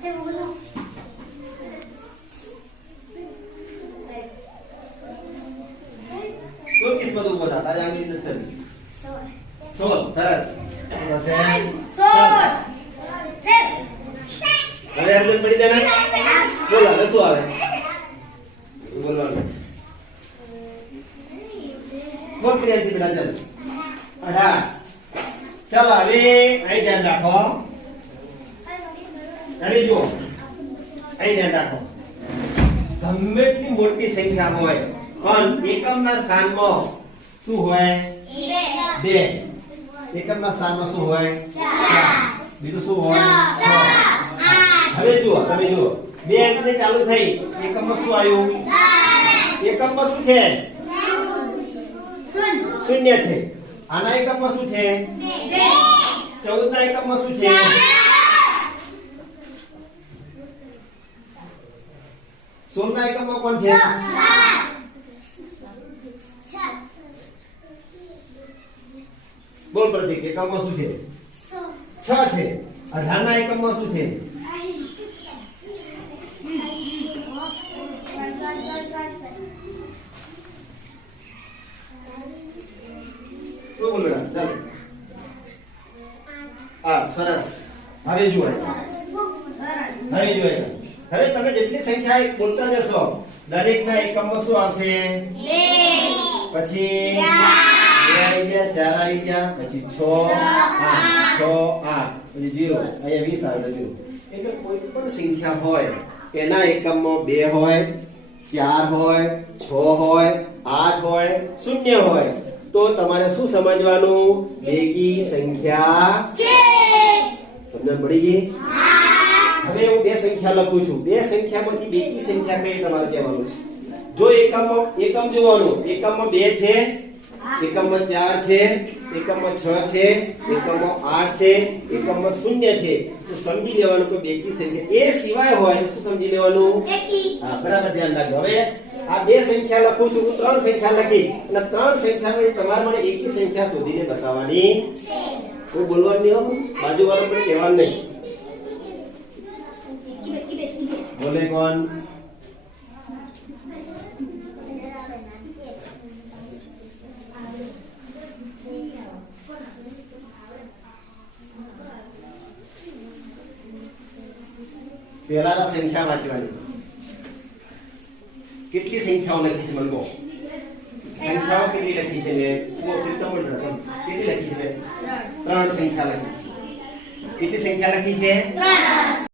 તો કિસ્મત ઉભો થા તારે આની નથી કરવી 16 સરસ હવે અંદર પડી જાય બોલ હવે શું આવે બોલવાનું બોલ પ્રિયાજી બેટા ચાલ 18 ચાલ હવે અહીં ધ્યાન રાખો હવે જુઓ અહીં ધ્યાન રાખો ગમે એટલી મોટી સંખ્યા હોય પણ એકમના સ્થાનમાં શું હોય 2 એકમના સ્થાનમાં શું હોય 4 બીજું શું હોય 6 હવે જુઓ તમે જુઓ 2 અંકની ચાલુ થઈ એકમમાં શું આવ્યું એકમમાં શું છે શૂન્ય છે આના એકમમાં શું છે 14 ના એકમમાં શું છે સોળના એકમમાં કોણ છે બોલ પ્રતીક એકમમાં શું છે 6 છે 18 ના એકમમાં શું છે બોલ બેટા ચાલો સરસ હવે જુઓ હવે તમે જેટલી સંખ્યા બોલતા જશો દરેકના એકમમાં શું આવશે 2 પછી 4 આવી ગયા પછી 6 8 પછી 0 અહીંયા 20 આવે જો એટલે કોઈ પણ સંખ્યા હોય એના એકમમાં 2 હોય 4 હોય 6 હોય 8 હોય 0 હોય તો તમારે શું સમજવાનું બેકી સંખ્યા છે સમજણ પડી ગઈ હવે હું બે સંખ્યા લખું છું બે સંખ્યામાંથી બેકી સંખ્યા કઈ તમારે કહેવાનું છે જો એકમ જોવાનું એકમમાં 2 છે એકમમાં 4 છે એકમમાં 6 છે એકમમાં 8 છે એકમમાં 0 છે તો સમજી લેવાનું કે બેકી સંખ્યા એ સિવાય હોય શું સમજી લેવાનું એકી બરાબર ધ્યાન રાખજો હવે આ બે સંખ્યા લખું છું હું 3 સંખ્યા લખી અને 3 સંખ્યામાં તમારે મને એકી સંખ્યા શોધીને બતાવવાની છે કોઈ બોલવાનું નહીં હો બાજુવાળો પણ કહેવાનું નહીં बोले कौन पहला संख्या वाचवानी કેટલી સંખ્યાઓ લખી છે મને કહો સંખ્યાઓ કેટલી લખી છે મેં ઓ પ્રીતમ કેટલી લખી છે 3 સંખ્યા લખી છે કેટલી સંખ્યા લખી છે 3